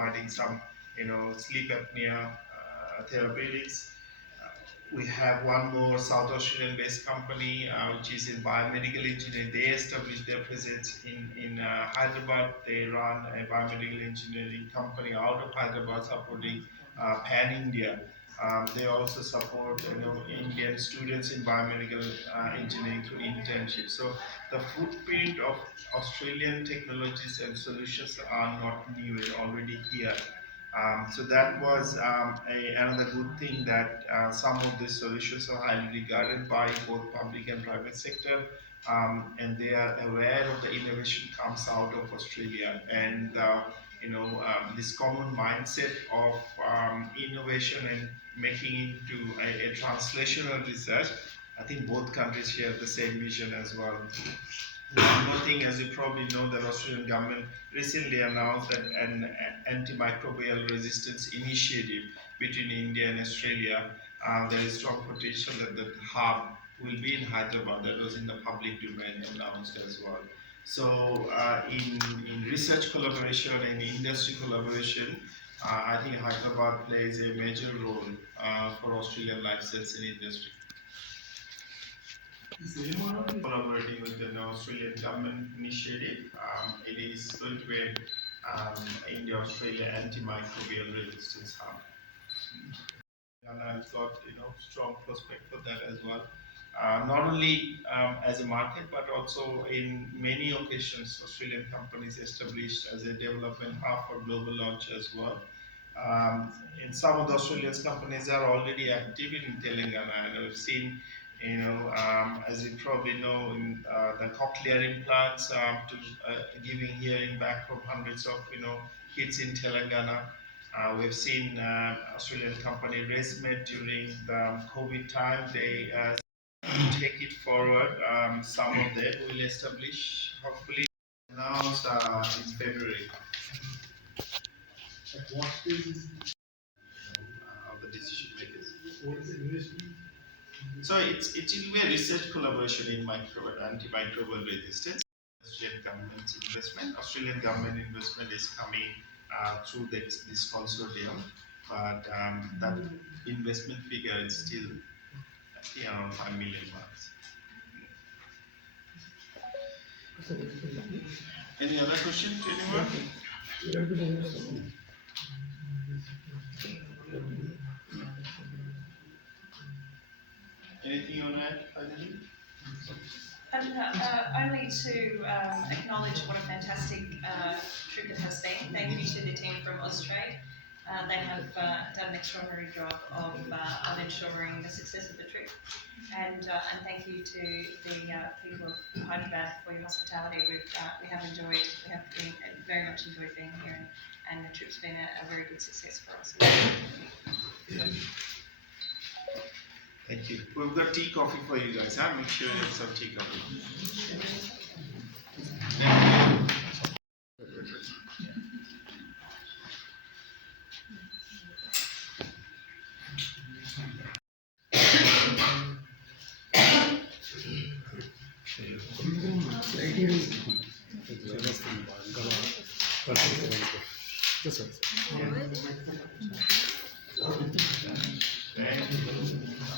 providing some, sleep apnea therapeutics. We have one more South Australian based company which is in biomedical engineering. They established their presence in Hyderabad. They run a biomedical engineering company out of Hyderabad supporting pan-India. They also support Indian students in biomedical engineering through internships. So the footprint of Australian technologies and solutions are not new, they're already here. So that was another good thing, that some of these solutions are highly regarded by both public and private sector, and they are aware of the innovation comes out of Australia, and this common mindset of innovation and making into a translational research. I think both countries share the same vision as well. One more thing, as you probably know, the Australian government recently announced that an antimicrobial resistance initiative between India and Australia. There is strong potential that the hub will be in Hyderabad. That was in the public domain announced as well. So in research collaboration and industry collaboration, I think Hyderabad plays a major role for Australian life sciences industry. Collaborating with the Australian government initiative. It is going to be India-Australia antimicrobial resistance hub. And I've got strong prospect for that as well. Not only as a market, but also in many occasions, Australian companies established as a development hub for global launch as well. In some of the Australian companies are already active in Telangana, and we've seen, as you probably know, in the cochlear implants to giving hearing back from hundreds of kids in Telangana. We've seen Australian company ResMed during the COVID time. They take it forward. Some of them will establish, hopefully, announced in February. At what stage is Of the decision makers. what is the investment? So it will be a research collaboration in antimicrobial resistance. Australian government investment is coming through this consortium, but that investment figure is still around 5 million bucks. Any other questions, anyone? Anything you want to add, finally? Only to acknowledge what a fantastic trip it has been. Thank you to the team from Austrade. They have done an extraordinary job of ensuring the success of the trip. And thank you to the people of Hyderabad for your hospitality. We have very much enjoyed being here, and the trip's been a very good success for us. Thank you. We've got tea, coffee for you guys. Make sure you have some tea, coffee. Thank you.